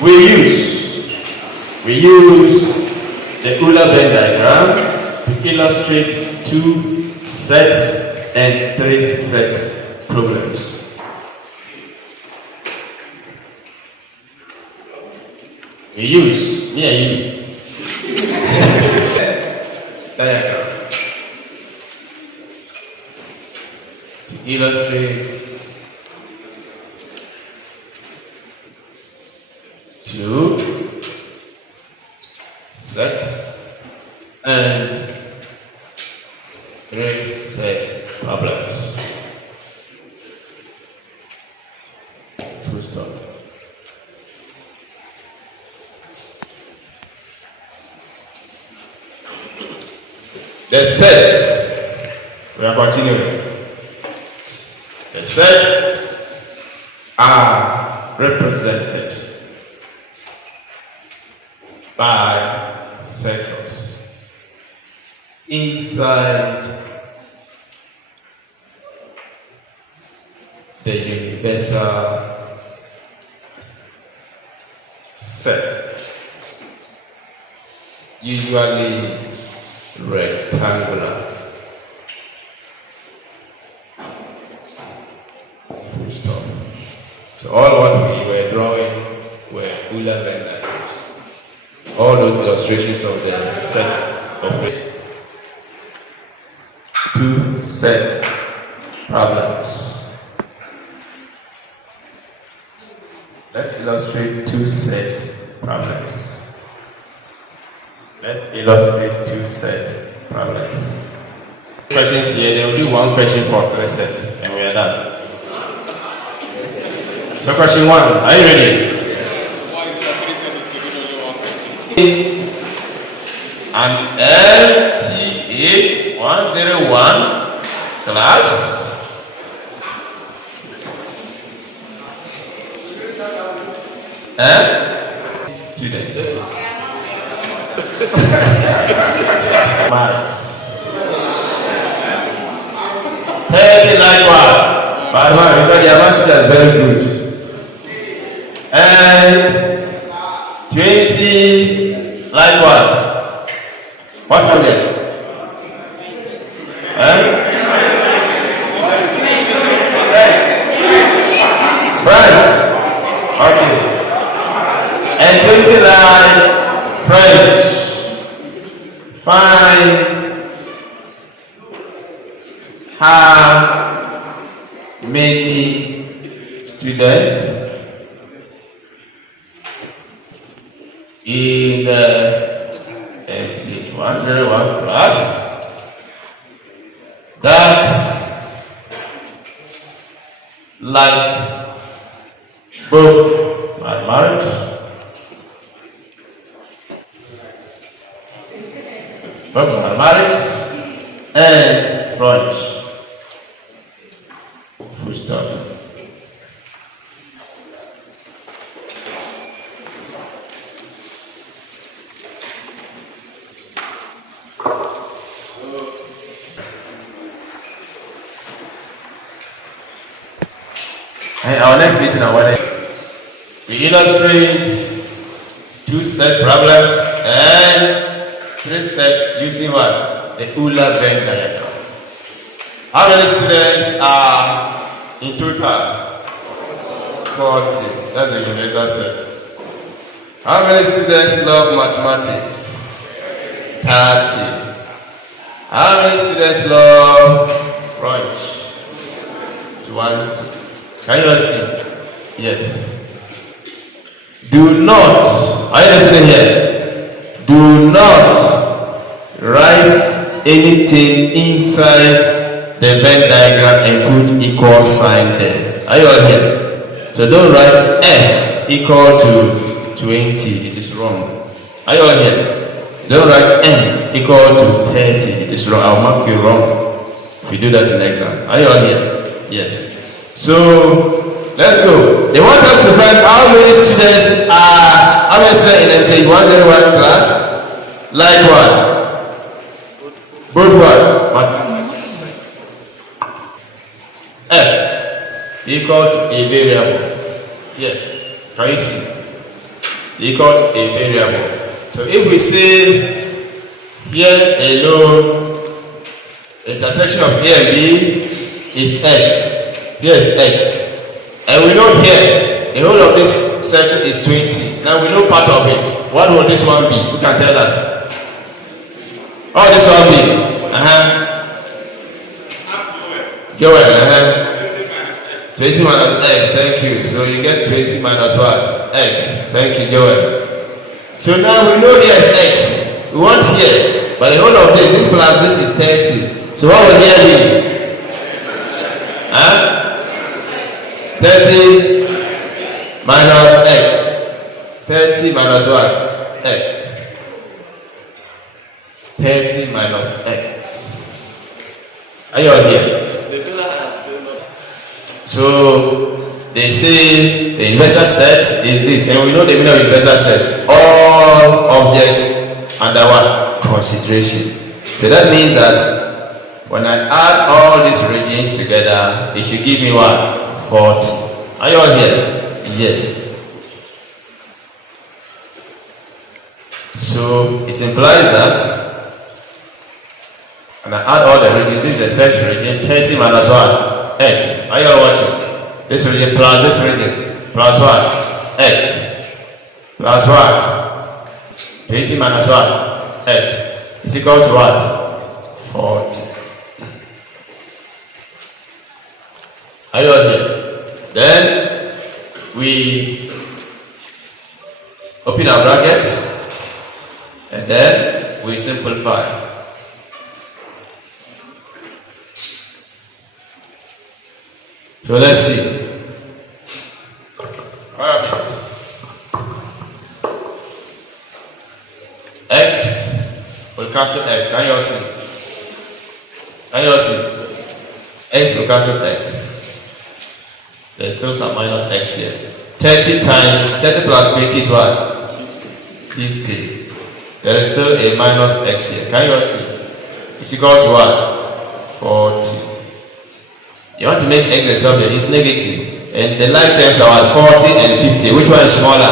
We use the Euler-Venn diagram to illustrate 2 sets and 3 set problems. We use me and you diagram to illustrate 2 set and 3 set problems. Full stop. The sets, we are continuing. The sets are represented by circles inside the universal set, usually rectangular. Full stop. So all what we were drawing were Euler-Venn diagrams. All those illustrations of the set of 2 set problems. Let's illustrate 2 set problems. Let's illustrate 2 set problems. Questions here, they will do 1 question for 3 sets, and we are done. So question 1, are you ready? An LTH 101 class students. Marks 30 like what? But because their master is very good. And 20 like what? What's happening? French. Okay. And 20 like French. Find how many students in the MCH 101 class that like both mathematics and French. Full stop. And our next meeting, we illustrate 2 set problems and 3 sets using what? The Euler-Venn diagram. How many students are in total? 40. That's the universal set. How many students love mathematics? 30. How many students love French? 20. Can you see? Yes. Do not, are you listening here? Do not write anything inside the Venn diagram and put equal sign there. Are you all here? So don't write F equal to 20. It is wrong. Are you all here? Don't write N equal to 30. It is wrong. I'll mark you wrong if you do that in exam. Are you all here? Yes. So let's go. They want us to find how many students in MT 101 class like what? Both what? F equal to a variable. Here, can you see? equal to a variable. So if we say here alone, intersection of A and B is x. Here is x. And we know here, the whole of this circle is 20. Now we know part of it. What will this one be? Who can tell us? Oh, this one be? Joel, 20 minus x, thank you. So you get 20 minus what? X. Thank you, Joel. So now we know here is x. We want here. But the whole of this plus this is 30. So what will here be? 30 minus x. 30 minus what? X. 30 minus x. Are you all here? So they say the universal set is this, and we know the meaning of universal set. All objects under what? Consideration. So that means that when I add all these regions together, it should give me what? 40. Are you all here? Yes. So it implies that when I add all the regions, this is the first region, 30 minus 1. X. Are you all watching? This region plus this region plus what? X. Plus what? 20 minus what? X. Is equal to what? 40. Are you all here? Then we open our brackets and then we simplify. So let's see. What happens? X will cancel x. Can you all see? Can you all see? X will cancel x. There's still some minus x here. 30 plus 20 is what? 50. There is still a minus x here. Can you all see? It's equal to what? 40. You want to make x a subject, it's negative. And the like terms are what? 40 and 50. Which one is smaller?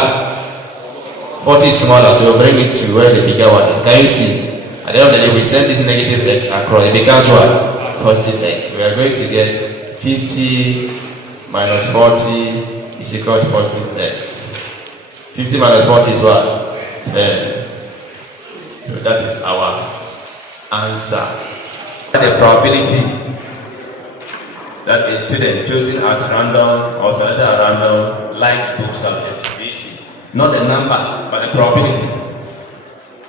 40 is smaller, so we'll bring it to where the bigger one is. Can you see? At the end of the day, we send this negative x across. It becomes what? Positive x. We are going to get 50 minus 40 is equal to positive x. 50 minus 40 is what? 10. So that is our answer. The probability that a student chosen at random or selected at random likes both subjects. BC. Not the number, but the probability.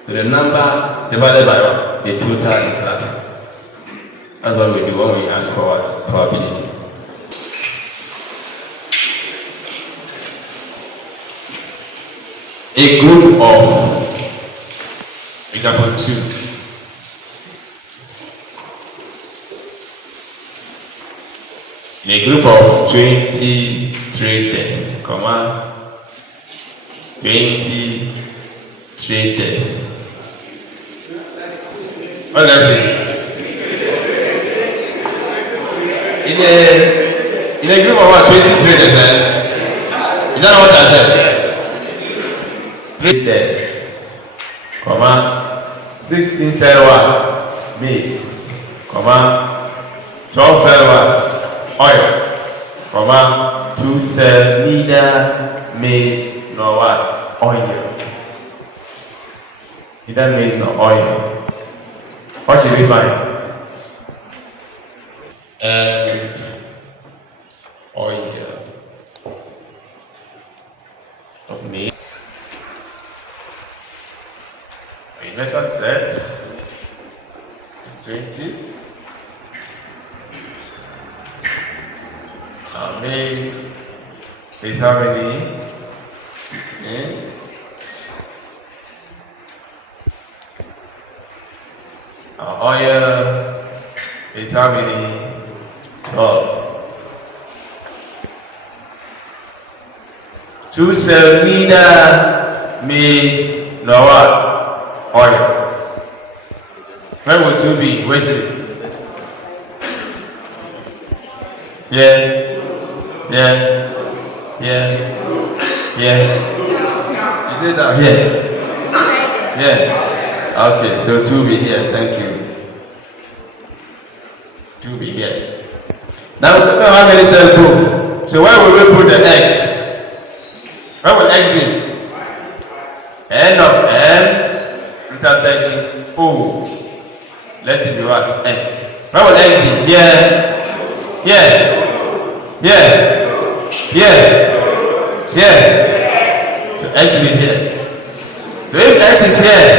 So the number divided by what? The total in class. That's what we do when we ask for what? Probability. A group of, example 2. In a group of 20 traders, 20 traders. What did I say? In a group of what? 20 traders, is that what I said? Traders, 16 sell what? Maize, 12 sell what? Oil, 2 sell neither maize nor what? Oil. Neither maize nor oil. What should we find? And oil of maize. Universal set is 20. Our maize is how many? 16. Our oil is how many? 12. 2 sell neither maize nor what? Oil. Where would 2 be? Where's it? Yeah. Is it down here? Yeah. Okay, so 2 be here. Thank you. 2 be here. Now we don't know how many cell proof. So where will we put the x? Where will x be? N of M intersection O. Let it be what? X. Where will x be? Here. Here. Here. Here. Here. So x will be here. So if x is here,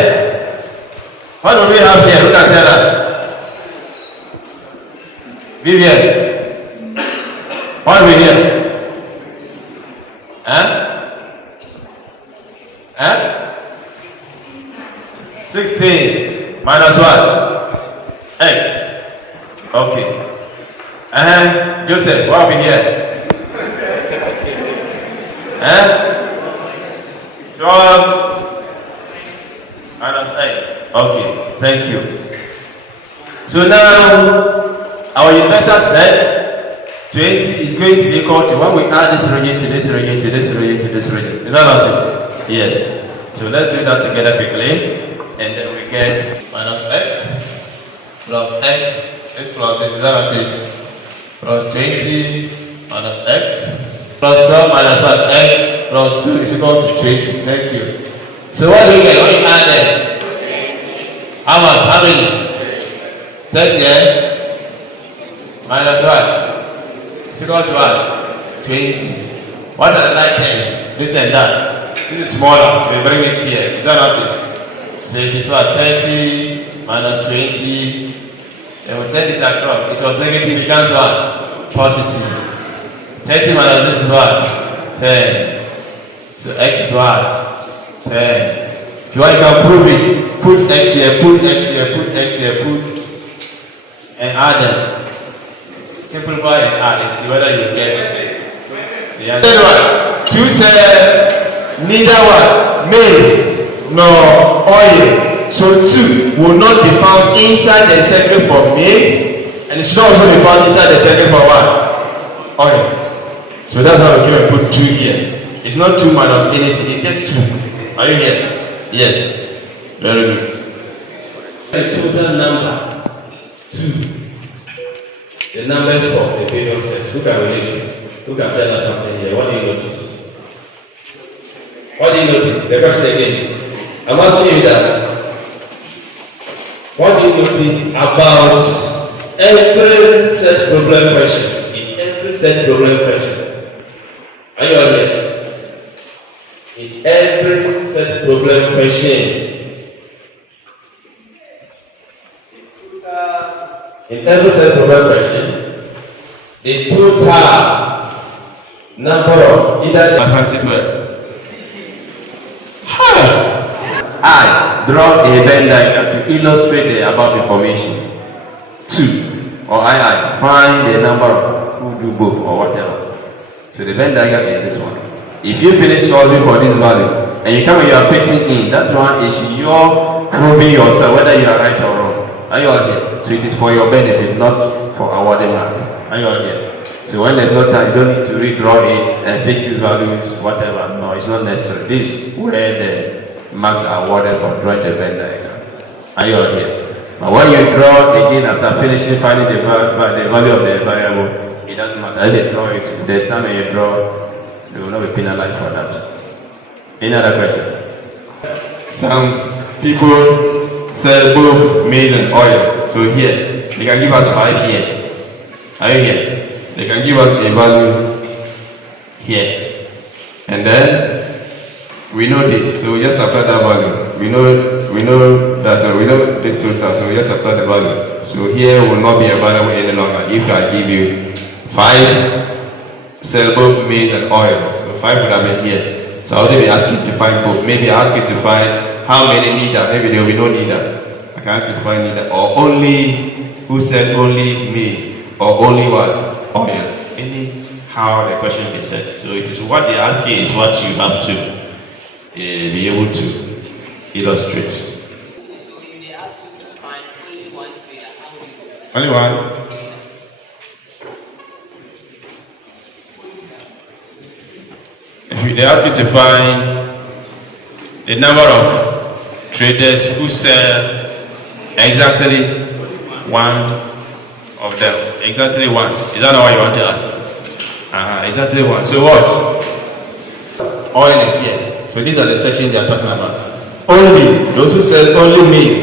what do we have here? Who can tell us? Vivian. What do we here? Huh? Huh? 16 minus what? X. Okay. And Joseph, what are we here? Huh? 12 minus X. Okay, thank you. So now our universal set 20 is going to be equal to when we add this region to this region to this region to this region. Is that not it? Yes. So let's do that together quickly. And then we get minus X plus X. This plus this. Is that not it? Plus 20 minus X plus 12 minus what? X plus 2 is equal to 20. Thank you. So what do you get when you add them? 20. How much? How many? 30, eh? Minus what? It's equal to what? 20. What are the like terms? This and that. This is smaller, so we bring it here. Is that not it? So it is what? 30 minus 20. Then we send this across. It was negative, it becomes what? Positive. 30 minus this is what? 10. So x is what? 10. If you want, you can prove it. Put x here, put x here, put x here, put and add them. Simplify and add and see whether you get the answer. 2 said neither what? Maize nor oil. So 2 will not be found inside the circle for maize, and it should also be found inside the circle for what? Oil. So that's how we can put 2 here. It's not 2 minus anything, it's just 2. Are you here? Yes. Very good. The total number 2. The numbers for the period set. Who can relate? Who can tell us something here? What do you notice? What do you notice? The question again. I'm asking you that. What do you notice about every set problem question? In every set problem question. Are you all here? In every set problem question. In every set problem question, the total number of either fancy word. I draw a Venn diagram to illustrate the above information. 2 or I find the number of who do both or whatever. So the Venn diagram is this one. If you finish solving for this value and you come and you are fixing in, that one is your proving yourself whether you are right or wrong. Are you all here? So it is for your benefit, not for awarding marks. Are you all here? So when there's no time, you don't need to redraw it and fix these values, whatever. No, it's not necessary. This is where the marks are awarded for drawing the Venn diagram. Are you all here? But when you draw again after finishing finding the value of the variable, it doesn't matter. If you draw it, there's time when you draw, you will not be penalized for that. Any other question? Some people sell both maize and oil. So here, they can give us 5 here. Are you here? They can give us a value here. And then we know this, so we just apply that value. We know that, so we know this total, so we just apply the value. So here will not be a variable any longer. If I give you 5, sell both maize and oil. So 5 would have been here. So I would be asking to find both. Maybe I ask you to find how many neither. Maybe there will be no neither. I can ask you to find neither. Or only, who said only maize? Or only what? Oil. Anyhow the question is set. So it is what they ask you is what you have to be able to illustrate. So if they ask you to find only one figure, how will you do? Only one? If they ask you to find the number of traders who sell exactly one of them. Exactly one. Is that not what you want to ask? Exactly one. So what? Oil is here. So these are the sections they are talking about. Only. Those who sell only means.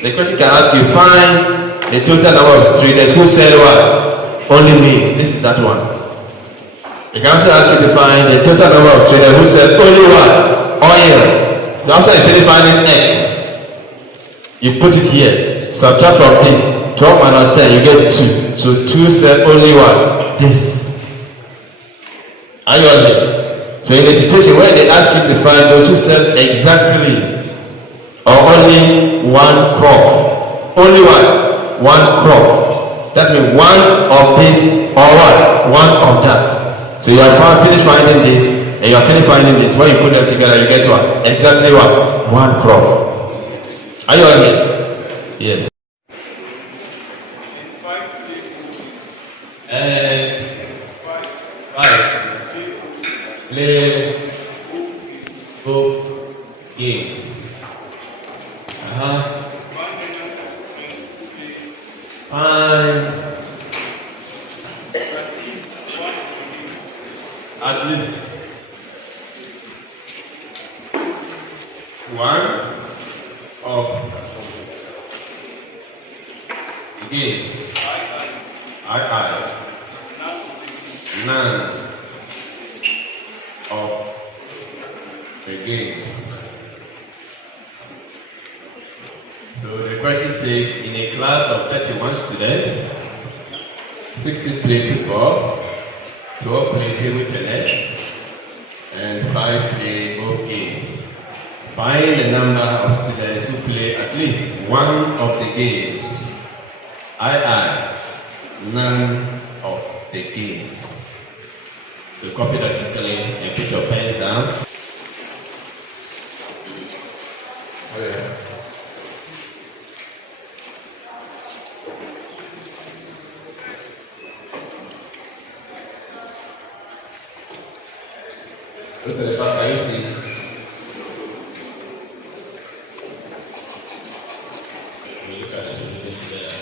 The question can ask you, find the total number of traders who sell what? Only means. This is that one. It can also ask you to find the total number of traders who sell only what? Oil. So after you finish finding X, you put it here. Subtract from this. 12 minus 10, you get 2. So 2 sell only what? This. Are you on there? So in a situation where they ask you to find those who sell exactly or only one crop. Only what? One crop. That means one of this or what? One of that. So you have finished finding this and you have finished finding this. When you put them together, you get what? Exactly what? One crop. Are you on me? Yes. And 5. Play both games. Fine. At least one of the games. None of the games. So the question says, in a class of 31 students, 16 play football, 12 play table tennis, and 5 play both games. Find the number of students who play at least one of the games. None of the games. So copy that quickly and put your pens down. Look at the back, can you see? We look at the solution there.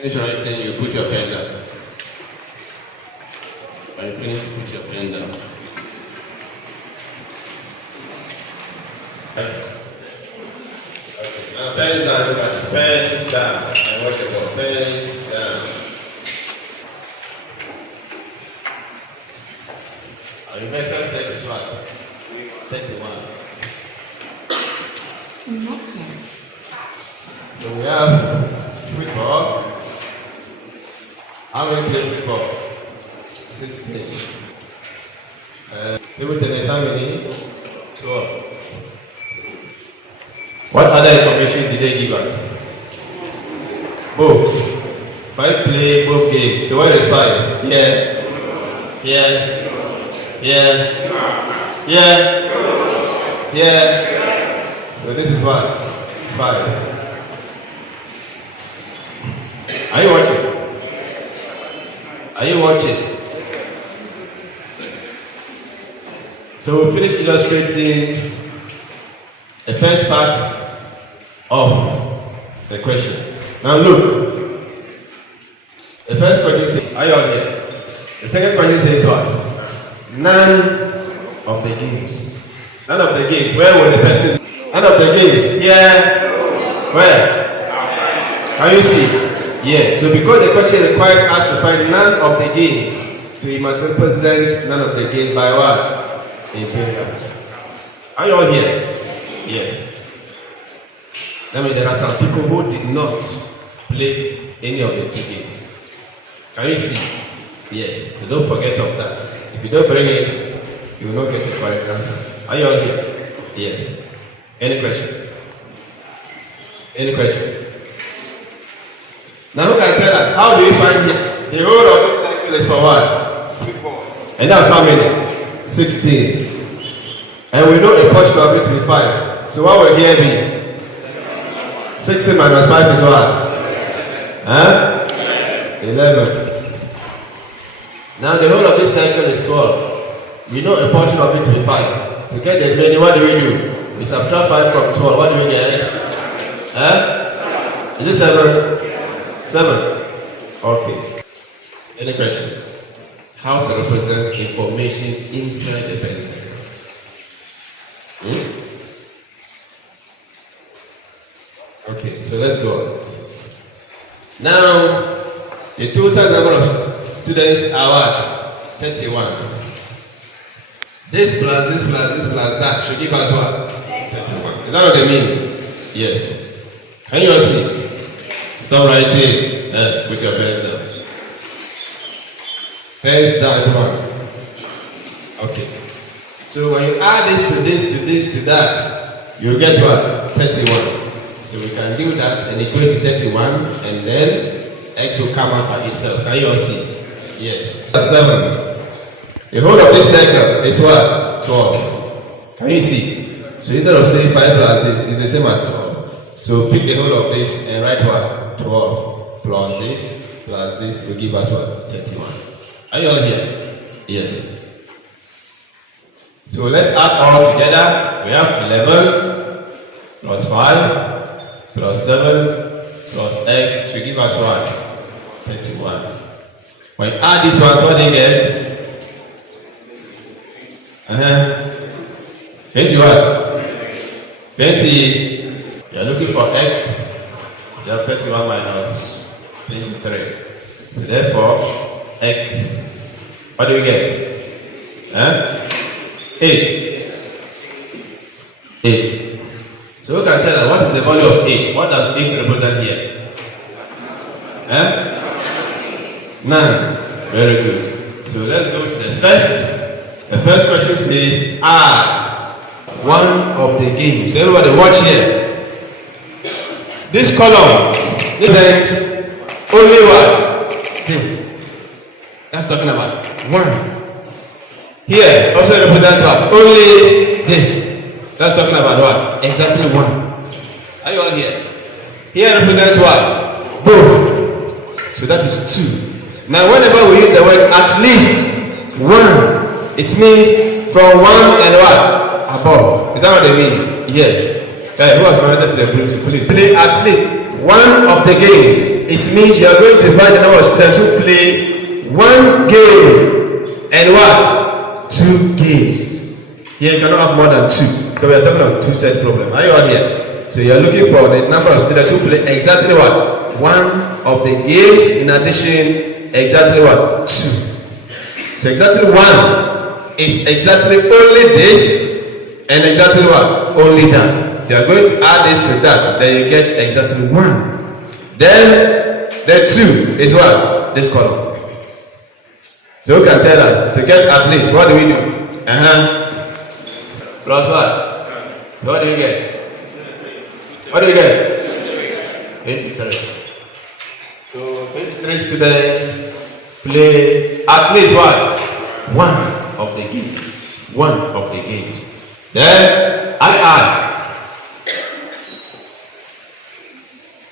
Finish writing, you put your pen down. When you finish, put your pen down. Right. Okay. Now pens down, everybody. Pens down. I want you to pens down. Our universal set is what? 31. Connected. So we have football. How many play football? 16. Table tennis, how many? 12. What other information did they give us? Both. 5 play both games. So what is 5? Here. Here. Here. Here. Here. So this is what? 5. Are you watching? Are you watching? So we finished illustrating the first part of the question. Now look. The first question says, are you on here? The second question says what? None of the games. None of the games. Where will the person? None of the games. Here. Where? Can you see? Yeah, so because the question requires us to find none of the games, so we must represent none of the games by what? A finger. Are you all here? Yes. That means there are some people who did not play any of the 2 games. Can you see? Yes. So don't forget of that. If you don't bring it, you will not get the correct answer. Are you all here? Yes. Any question? Any question? Now who can tell us? How do we find here? The whole of this circle is for what? And that's how many? 16. And we know a portion of it to be 5. So what will here be? 16 minus 5 is what? 11. Now the whole of this circle is 12. We know a portion of it to be 5. To get the remaining, what do? We subtract 5 from 12. What do we get? Is it 7? 7. Okay. Any question? How to represent information inside the pentagon? Okay, so let's go on. Now, the total number of students are what? 31. This plus this plus this plus that should give us what? 31. Is that what they mean? Yes. Can you all see? Stop writing. Put your pens down. Pens down, everyone. Okay. So when you add this to this to this to that, you get what? 31. So we can do that and equate to 31, and then x will come out by itself. Can you all see? Yes. 7. The whole of this circle is what? 12. Can you see? So instead of saying 5 plus this, it's the same as 12. So pick the whole of this and write what? 12 plus this will give us what? 31. Are you all here? Yes. So let's add all together. We have 11 plus 5 plus 7 plus x should give us what? 31. When you add these ones, what do you get? 20 what? 20. You are looking for x. You have 31 minus 23. So therefore, x. What do we get? 8. 8. So who can tell us what is the value of 8? What does 8 represent here? 9. Very good. So let's go to the first. The first question says, one of the games. So everybody watch here. This column isn't only what? This. That's talking about 1. Here also represent what? Only this. That's talking about what? Exactly 1. Are you all here? Here represents what? Both. So that is 2. Now whenever we use the word at least 1, it means from 1 and what? Above. Is that what they mean? Yes. Okay, who has connected to the Bluetooth? Please. Play at least one of the games. It means you are going to find the number of students who play 1 game and what? 2 games. Here you cannot have more than 2. Because we are talking about 2 set problem. Are you all here? So you are looking for the number of students who play exactly what? 1 of the games, in addition, exactly what? 2. So exactly 1 is exactly only this, and exactly what? Only that. So you are going to add this to that, then you get exactly 1. Then the 2 is what? This column. So who can tell us? To get at least, what do we do? Plus what? So what do you get? What do you get? 23. So 23 students play at least what? 1 of the games. 1 of the games. Then add.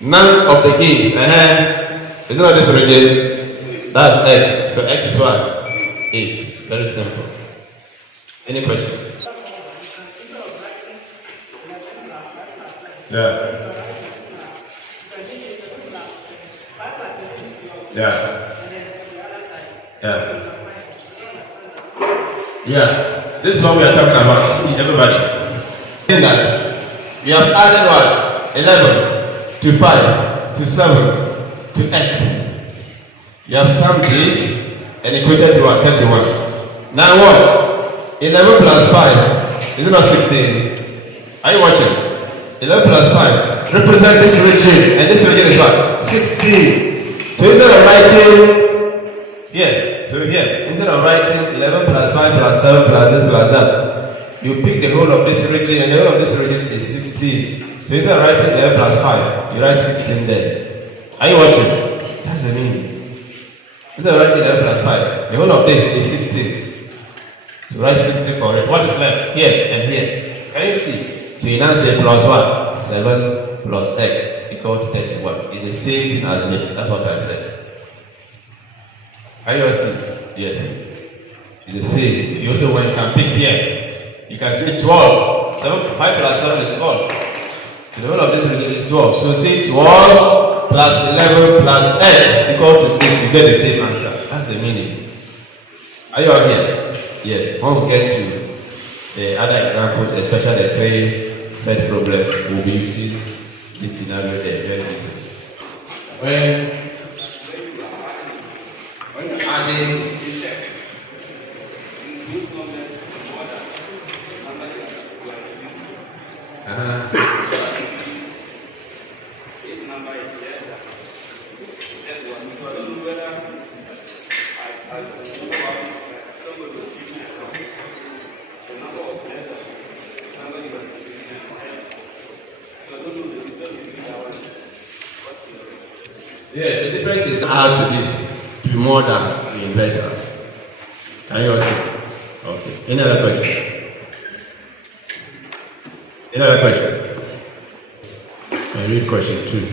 None of the games. Isn't that this origin? That's x. So x is what? 8. Very simple. Any question? Yeah. This is what we are talking about. See, everybody. In that, we have added what? 11 to 5 to 7 to x. You have summed this and equated to what? 31. Now what? 11 plus 5. Is it not 16? Are you watching? 11 plus 5 represent this region, and this region is what? 16. So instead of writing here, instead of writing 11 plus 5 plus 7 plus this plus that, you pick the whole of this region, and the whole of this region is 16. So instead of writing 11 plus 5, you write 16 there. Are you watching? That's the meaning. Instead of writing 11 plus 5, the whole of this is 16. So write 60 for it. What is left? Here and here. Can you see? So you now say plus 1, 7 plus x equal to 31. It's the same thing as this. That's what I said. Can you all see? Yes. It's the same. If you also want, you can pick here. You can say 12. 5 plus 7 is 12. So the whole of this is 12. So say 12 plus 11 plus x equal to this. You get the same answer. That's the meaning. Are you all here? Yes. When we get to the other examples, especially the 3 set problem, we'll be using this scenario there very easy. When adding This number is less than that one. So I don't know whether I somebody will teach me the number of letters. Somebody will teach me. So I don't know the result between that one. yeah, the difference is add to this to be more than the inverse. Can you all see? Okay. Any other question? Any other question? I read question 2.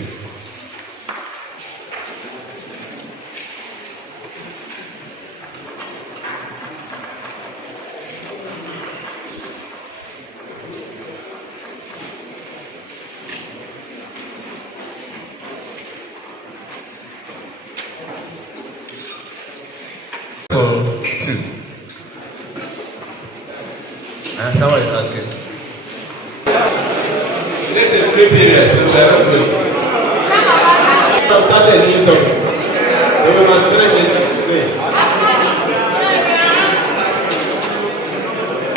So 2. And someone is asking. This is a free period, so we are not going. We have started a new topic, so we must finish it today.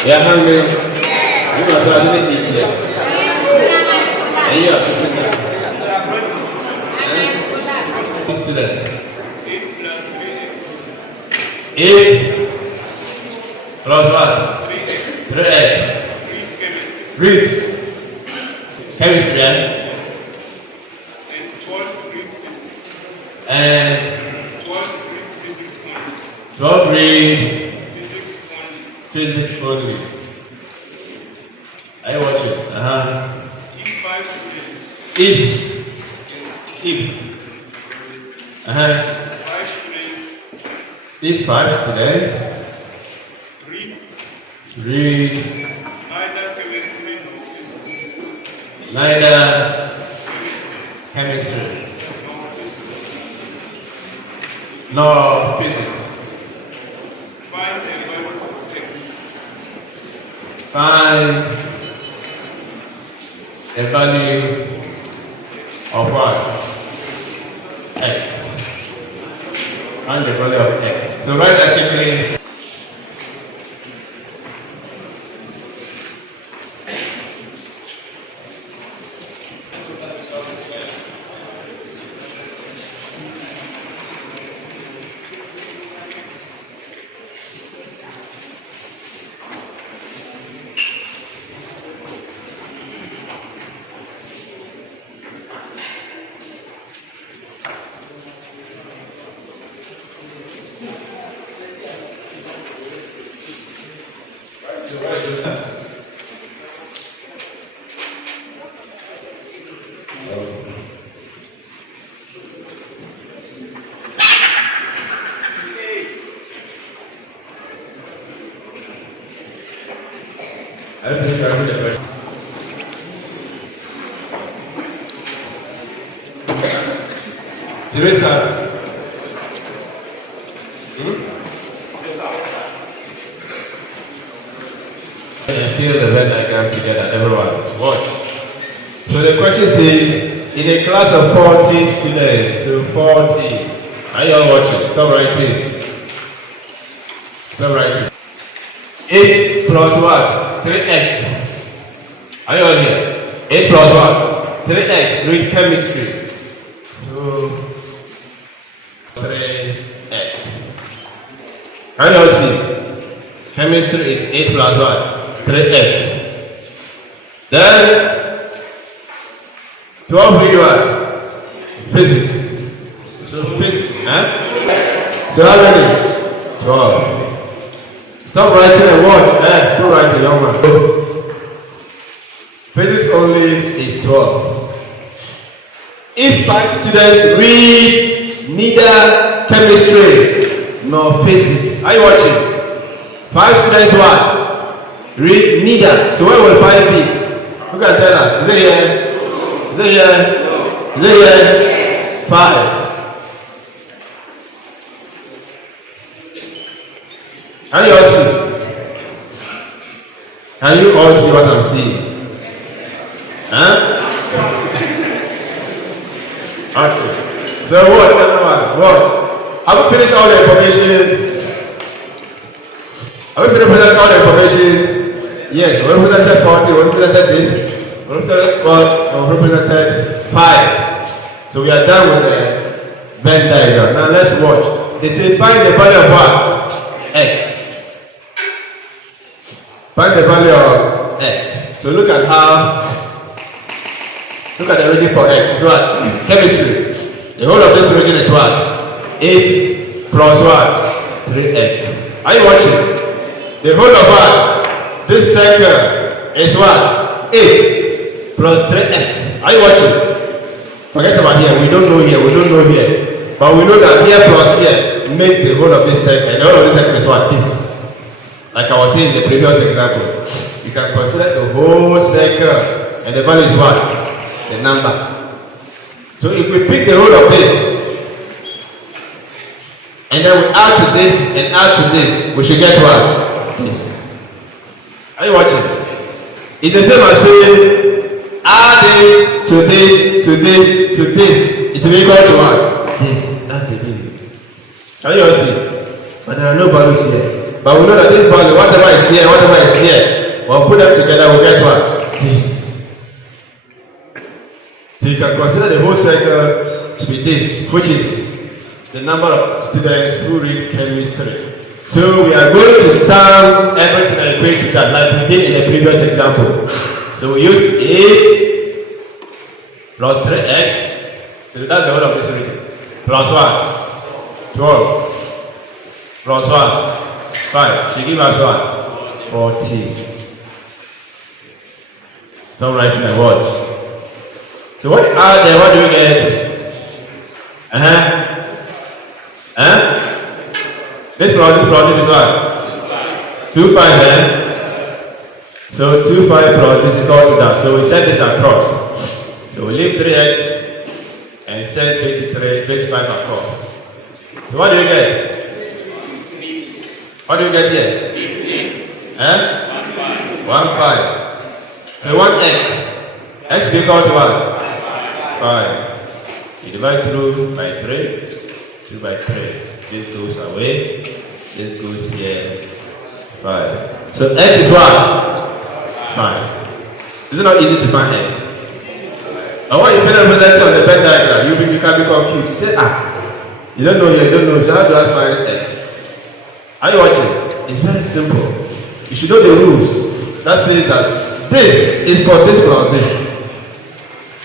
You are hungry? You must have didn't eat yet. And you are sitting there. Students. 8 plus 3x. 8 plus what? 3x. 3x. Read chemistry. Read. Chemistry, Yes. And 12 read physics. and 12 read physics only. 12 read Physics only. physics only. Are you watching? If 5 students. If 5 students if 5 students read neither chemistry nor physics. neither Chemistry chemistry nor physics. nor physics, Find the value of x. find the value of what? X. Find the value of x. So write that quickly. I don't think I read the question. Should we start? And fill the Venn diagram together, everyone. Watch. So the question says, in a class of 40 students, so 40. Are you all watching? Stop writing. Stop writing. 8 plus what? 3x. Are you all here? 8 plus what? 3x. Read chemistry. So 3x. Can you all see? Chemistry is 8 plus what? 3x. Then 12 read what? Physics. So physics Huh? So how many? 12. Stop writing and watch. Stop writing, young man. Physics only is 12. If 5 students read neither chemistry nor physics, are you watching? 5 students what? Read neither. So where will 5 be? Who can tell us? Is it here? Is it here? Is it here? 5. Can you all see? Can you all see what I'm seeing? Huh? Okay. So watch, everyone. Watch. Have we finished all the information? Have we finished all the information? Yes. We represented 40. We represented this. We represented 4. And we represented 5. So we are done with the Venn diagram. Now let's watch. They say find the value of what? X. Find the value of X. So look at the region for X. It's what? Chemistry. The whole of this region is what? 8 plus what? 3x. Are you watching? The whole of what? This circle is what? 8 plus 3x. Are you watching? Forget about here. We don't know here. We don't know here. But we know that here plus here makes the whole of this circle. And the whole of this circle is what? This. Like I was saying in the previous example. You can consider the whole circle. And the value is what? The number. So if we pick the whole of this and then we add to this and add to this, we should get what? This. Are you watching? It's the same as saying add this to this to this to this. It will equal to what? This. That's the meaning. Can you all see? But there are no values here. But we know that this value, whatever is here, we'll put them together, we'll get what? This. So you can consider the whole circle to be this, which is the number of students who read chemistry. So we are going to sum everything that equates to that, like we did in the previous example. So we use 8 plus 3x. So that's the whole of this region. Plus what? 12. Plus what? 5. She give us what? 14. Stop writing and watch. So what are there? What do you get? This plus this is what? 2 5 So 2 5 plus this is equal to that. So we set this across. So we leave 3x and set 25 across. So what do you get? What do you get here? 1 5. So 1 x. X will equal to what? 5. You divide through by 3. 2 by 3. This goes away. This goes here. 5. So x is what? 5. Is it not easy to find x? And when you finish representing on the Venn diagram, you can be confused. You say, you don't know here, you don't know. So how do I find x? Are you watching? It's very simple. You should know the rules. That says that this is for this plus this.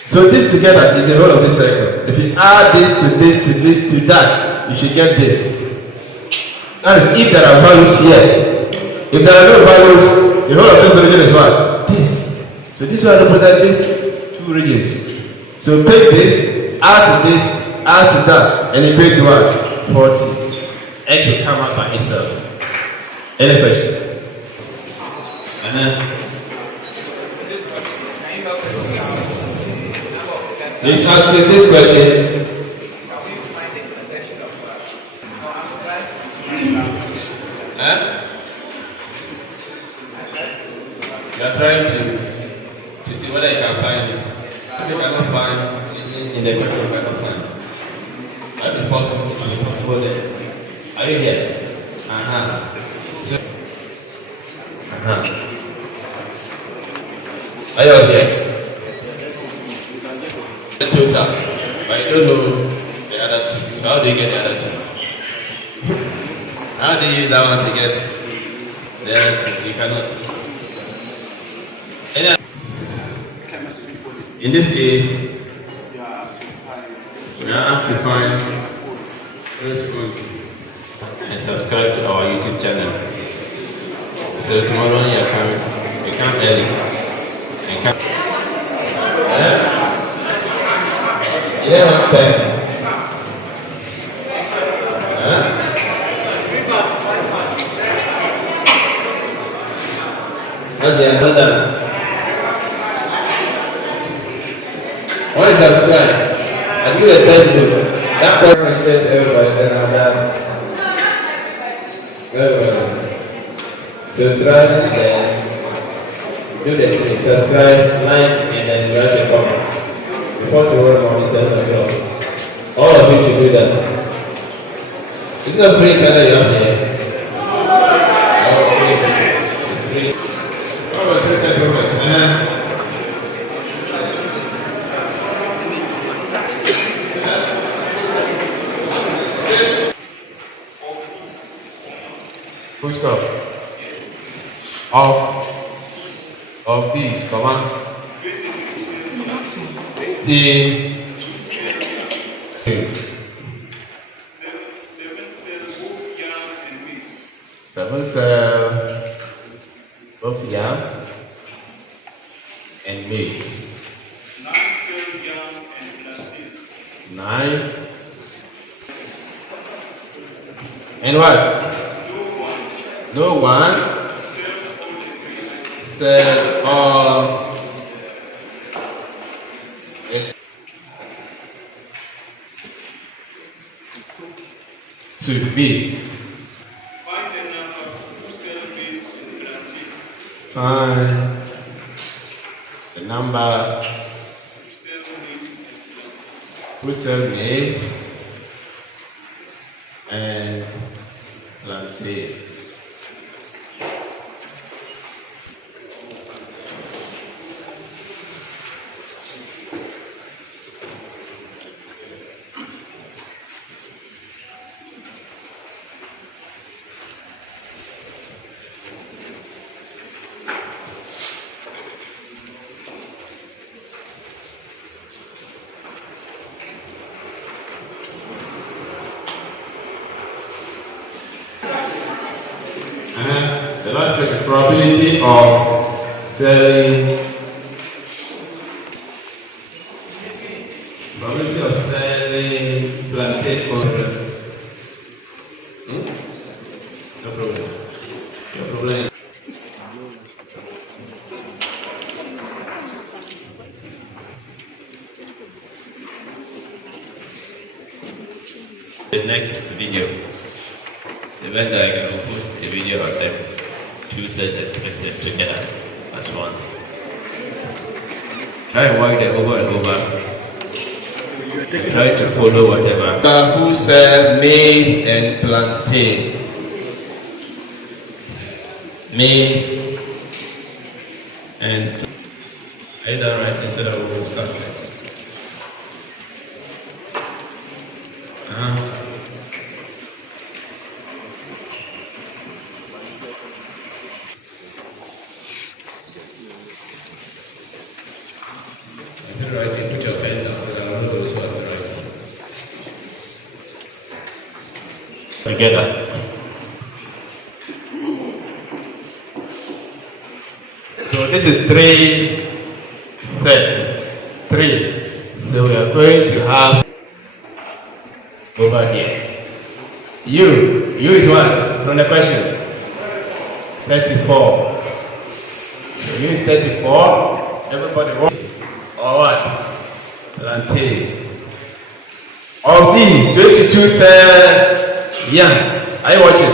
So this together is the whole of this circle. If you add this to this to this to that, you should get this. That is if there are values here. If there are no values, the whole of this region is what? This. So this will represent these 2 regions. So take this, add to this, add to that, and equate to what? 40. X will come out by itself. Any question? Please ask me this question. You are trying to see whether you can find it. If you cannot find in the question, you cannot find it. That is possible, it will be possible then. Are you here? So, are you all here? The total, but you don't know the other 2. So how do you get the other 2? How do you use that one to get the other 2? You cannot. In this case, we are asked to find Facebook, and subscribe to our YouTube channel. So tomorrow you come early. And come. Yeah, one pen. Okay, well done. Why subscribe? I think the textbook. That point I share to everybody, then I'm done. Very well. So try and do the thing. Subscribe, like, and then write a comment. Before tomorrow morning, 7 o'clock. All of you should do that. It's not free channel you have here. Oh, it's free. It's free. How about 3 seconds? Full stop. Of these, come on. Seven cell, both yam and maize. 9 cell yam and plantain. 9 and what? No one sells all it to be. Find the number who sell maize and plantain. Find the number Who sell maize and plantain. who sell maize and plantain. The last question, probability of selling plantain or no problem. No problem. The next video, the vendor I can post a video of them. 2 sets and 3 sets together as one. Try and work them over and over. Try to follow whatever. Who sells maize and plantain? Maize and either writing so that we will start. Writing, put your pen down so that one goes fast writing. Together. So this is 3 sets. 3. So we are going to have over here. U is what? From the question. 34. So U is 34. Everybody wants. Or what? Plantain. Of these, 22 sell yam. Are you watching?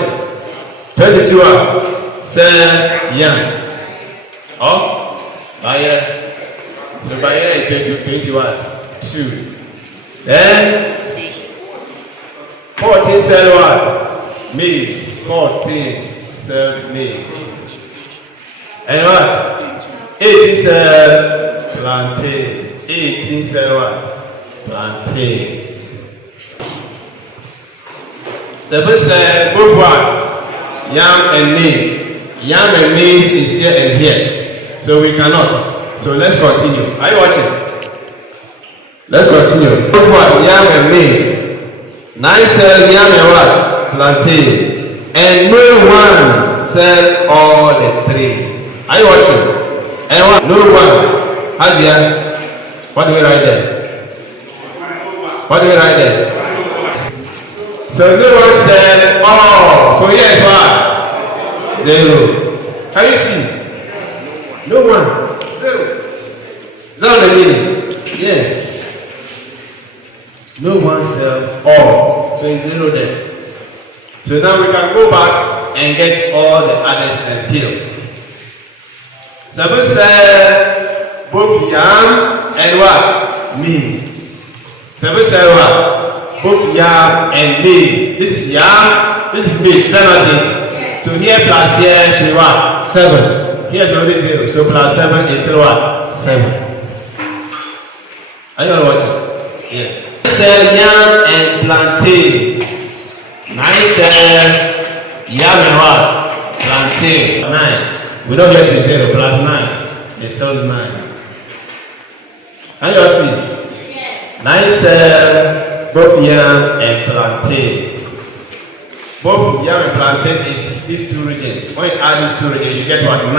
22 sell yam. Oh? Buyer. So buyer is 21. 2. Then 14 sell what? Maize. 14 sell maize. And what? 18 sell plantain. 18 sell what? Plantain. 7 sell both what? Yam and maize. Yam and maize is here and here. So we cannot. So let's continue. Are you watching? Let's continue. Both what? Yam and maize. 9 sell yam and what? Plantain. And no one sell all the three. Are you watching? And what? No one. How's what do we write there? What do we write there? So no one said all. So here is what? 0. Can you see? No one. 0. Is that the meaning? Yes. No one sells all. So it's 0 there. So now we can go back and get all the others and fill. 7 said both yam and what? Maize. 7 said what? Both yam and maize. This is yam, this is maize. Is that not it? So here plus here should be what? 7. Here is already 0. So plus 7 is still what? 7. Are you all watching? Yes. Sell yam and plantain. 9 sell yam and what? Plantain. 9. We don't get to 0 plus 9. It's still 9. Can you all see? Yes. 9 sell both yam and plantain. Both yam and plantain is these two regions. When you add these two regions, you get what? 9.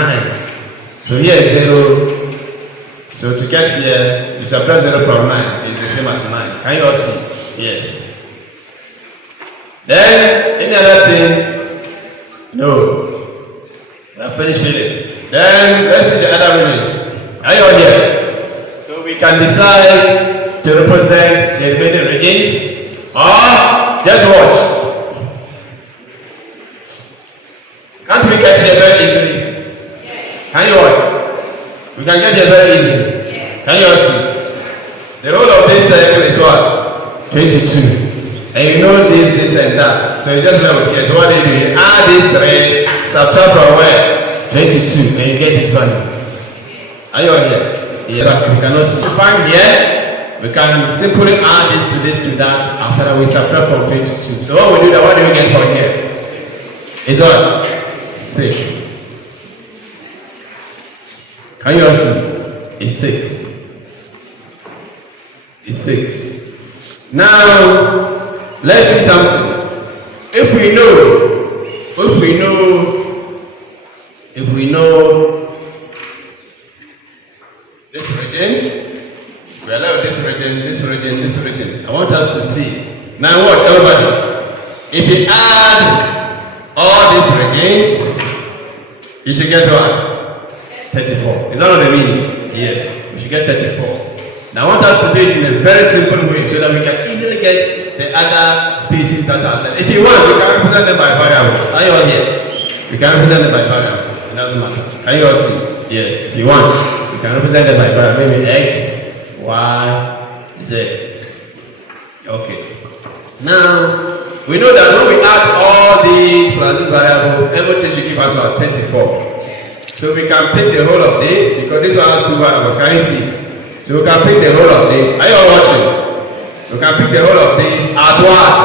So here is 0. So to get here, you subtract 0 from 9 is the same as 9. Can you all see? Yes. Then, any other thing? No. We have finished filling. Then, let's see the other regions. Are you all here? So we can decide to represent the remaining regions or just watch. Can't we get here very easily? Can you watch? We can get here very easily. Can you all see? The whole of this circle is what? 22. And you know this and that. So you just learn here. So what do? You add these 3, subtract from where? 22. And you get this value. Are you all here? Yeah. We cannot see. Find here, we can simply add this to that after that we subtract from 22. So what we do that, what do we get from here? It's what? 6. Can you all see? It's 6. It's 6. Now, let's see something. If we know this region, we allow this region. I want us to see. Now watch, everybody. If you add all these regions, you should get what? 34. Is that what I mean? Yes. We should get 34. Now I want us to do it in a very simple way so that we can easily get the other species that are there. If you want, we can represent them by variables. Are you all here? We can represent them by variables. It doesn't matter. Can you all see? Yes. If you want, we can represent them by variables. Maybe X, Y, Z. Okay. Now, we know that when we add all these plus these variables, everything should give us what? 34. So we can pick the whole of this because this one has 2 variables. Can you see? So we can pick the whole of this. Are you all watching? We can pick the whole of this as what?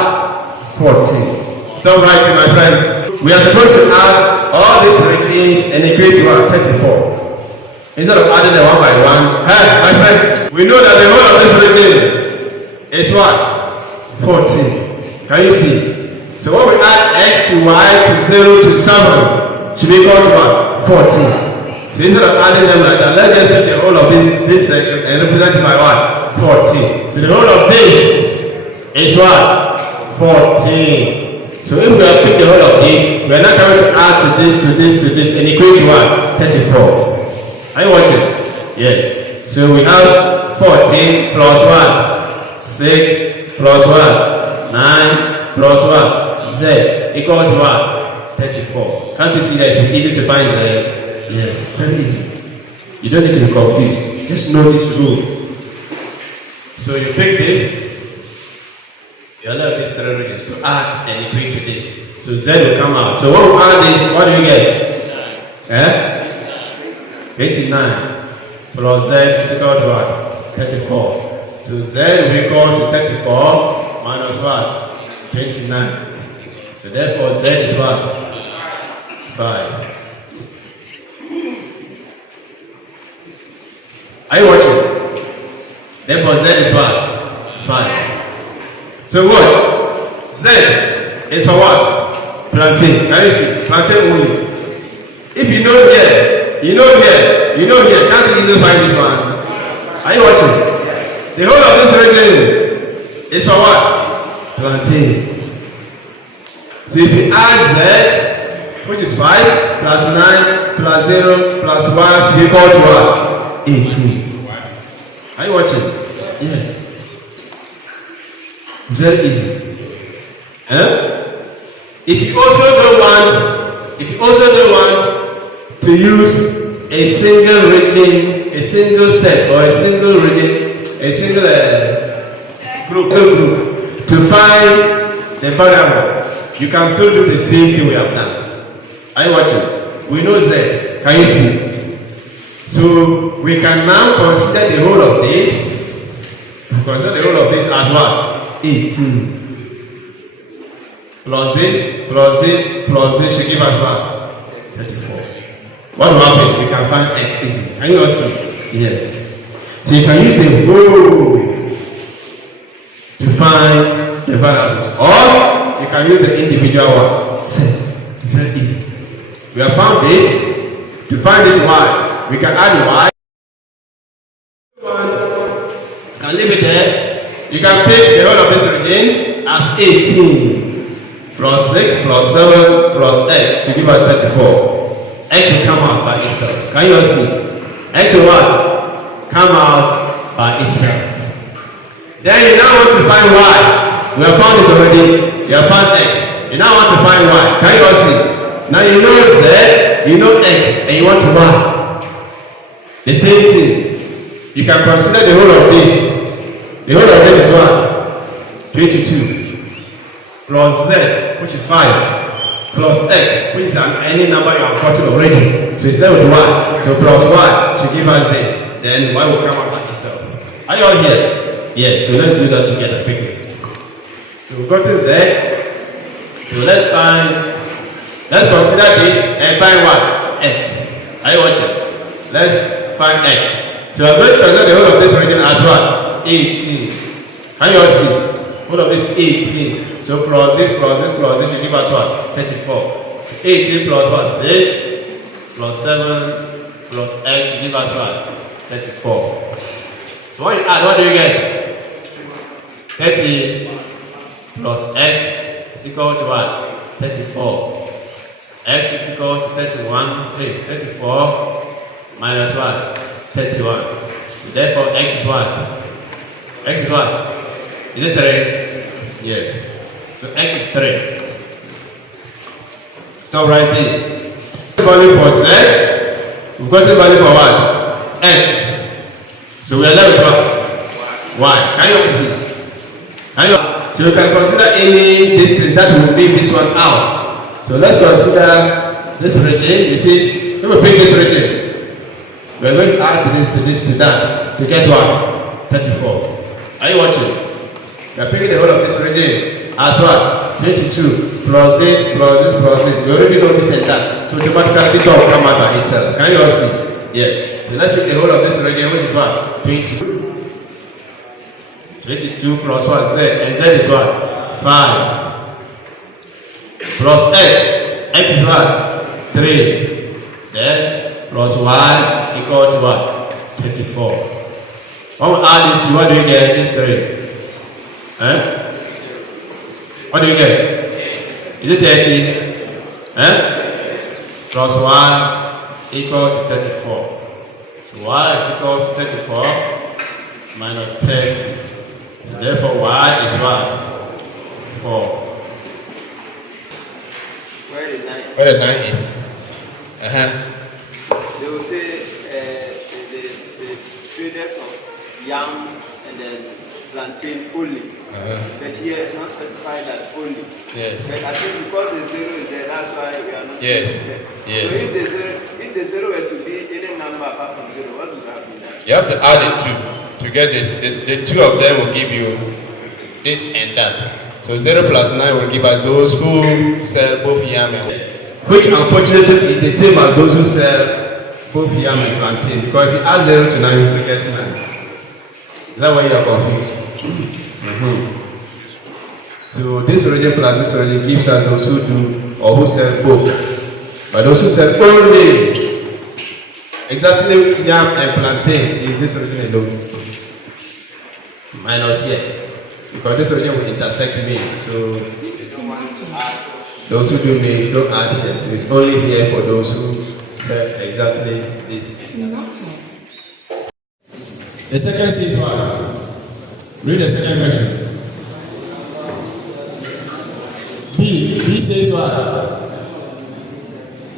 14. Stop writing, my friend. We are supposed to add all these regions and equate to what? 34. Instead of adding them one by one. Hey, my friend, we know that the whole of this region is what? 14. Can you see? So when we add x to y to 0 to 7, should be equal to what? 14. So instead of adding them like that, let's just take the whole of this circle and represent it by what? 14. So the whole of this is what? 14. So if we have picked the whole of this, we are not going to add to this and equate to what? 34. Are you watching? Yes. So we have 14 plus what? 6 plus what? 9 plus what? Z equal to what? 34. Can't you see that it's easy to find Z? Yes, very easy. You don't need to be confused. Just know this rule. So you pick this, you allow these 3 regions to add and equate to this. So Z will come out. So when we add this, what do we get? 29 plus Z is equal to what? 34. So Z will be equal to 34 minus what? 29. So therefore Z is what? 5. Are you watching? Therefore Z is what? 5. So what? Z is for what? Plantain. Can you see? Plantain only. If you know here, you know here, you know here, can't you easily find this one? Are you watching? The whole of this region is for what? Plantain. So if you add Z, which is 5, plus 9, plus 0, plus 1, should be equal to what? 18. Are you watching? Yes. It's very easy. Huh? If you also don't want to use a single region, a single set, or a single region, a single group to find the variable, you can still do the same thing we have done. Are you watching? We know Z. Can you see? So we can now consider the whole of this. Consider the whole of this as what? 18. Plus this, plus this, plus this should give us what? 34. What will happen? We can find X easy. Can you all see? Yes. So you can use the whole to find the variables. Or you can use the individual one. Sets. It's very easy. We have found this. To find this y, we can add y. You can leave it there. You can pick the whole of this again as 18 plus 6 plus 7 plus x to give us 34. X will come out by itself. Can you all see? X will what? Come out by itself. Then you now want to find y. We have found this already. You have found x. You now want to find y. Can you all see? Now you know z, you know x, and you want to y. The same thing. You can consider the whole of this. The whole of this is what? 22. Plus z, which is 5. Plus x, which is any number you have gotten already. So it's left with y. So plus y should give us this. Then y will come out by itself. Are you all here? Yes, so let's do that together quickly. So we've gotten z. So let's consider this and find what? X. Are you watching? Let's find x. So I'm going to consider the whole of this region as what? 18. Can you all see? Whole of this 18. So plus this should give us what? 34. So 18 plus what? 6 plus 7 plus x should give us what? 34. So when you add, what do you get? 30 plus x is equal to what? 34. X is equal to 34 minus what? 31. So therefore x is what? X is what? Is it 3? Yes. So x is 3. Stop writing. Value for z. We've got the value for what? X. So we are left with what? Y. Can you see? So you can consider any distance that will leave this one out. So let's consider this region. You see, let me pick this region. We're going to add to this, to that, to get what? 34. Are you watching? We are picking the whole of this region as what? 22 plus this, plus this, plus this. We already know this and that. So automatically this one will come out by itself. Can you all see? Yeah. So let's pick the whole of this region, which is what? 22. 22 plus what? Z. And Z is what? 5. Plus x is what? 3. Then plus y equal to what? 34. When we add these two, what do you get? This 3. Eh? What do you get? Is it 30? Eh? Plus y equal to 34. So y is equal to 34 minus 30. So therefore y is what? 4. Where the 9 is? They will say the traders of yam and then plantain only. But here it's not specified that only. Yes. But I think because the 0 is there, that's why we are not yes. saying that. Yes. So if the 0 were to be any number apart from 0, what would have been that? You have to add the 2 to get this. The 2 of them will give you this and that. So 0 plus 9 will give us those who sell both yam and which unfortunately is the same as those who sell both yam and plantain. Because if you add 0 to 9, you still get 9. Is that why you are confused? So this origin plus this origin gives us those who do or who sell both. But those who sell only exactly yam and plantain is this origin alone. Minus here. Because this origin will intersect maize. So those who do maize don't add here. So it's only here for those who sell exactly this. The second says what? Read the second question. B says what?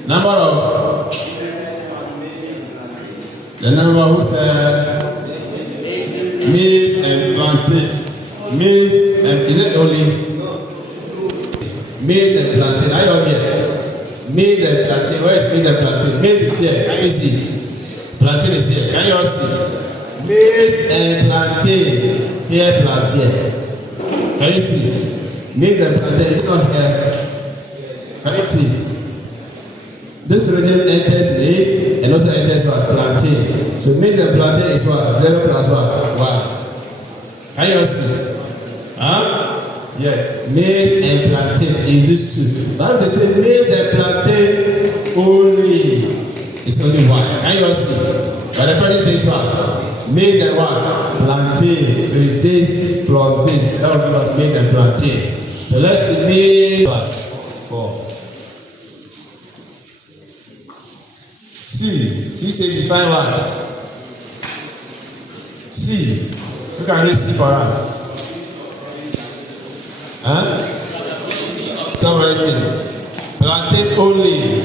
Number of the number who said maize and plantain. Maize and is it only maize and plantain? Are you all here? Maize and plantain. Where is maize and plantain? Maize is here. Can you see? Plantain is here. Can you all see? Maize and plantain here plus here. Can you see? Maize and plantain is not here. Can you see? This region enters maize and also enters what? Plantain. So maize and plantain is what? 0 plus what? 1. Can you all see? Huh? Yes. Maize and plantain is this two. Now they say maize and plantain only. It's only 1. Can you all see? But the person says what? Maize and what? Plantain. So it's this plus this. That will give us maize and plantain. So let's see maize. 4. C says you find what? C. Who can read C for us? Huh? Stop writing. Plantain only.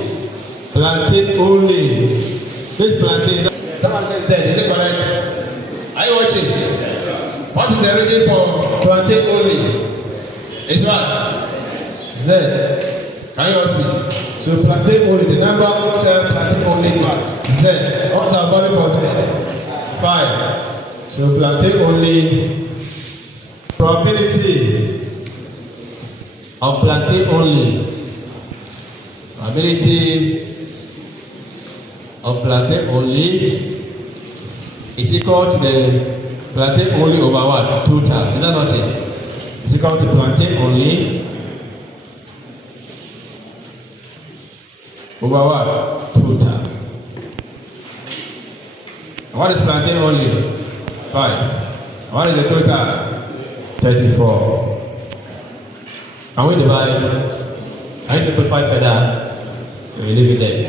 Plantain only. This plantain. Someone says Z. Is it correct? Are you watching? What is the origin for plantain only? It's what? Z. Can you all see? So plantain only. The number of cells plantain only what? Z. What's our value for Z? 5. So plantain only. Probability of plantain only. Probability of plantain only is equal to the plantain only over what? Total. Is that not it? It's equal to plantain only over what? Total. And what is plantain only? 5. And what is the total? 34. Can we divide? Can you simplify further? So we leave it there.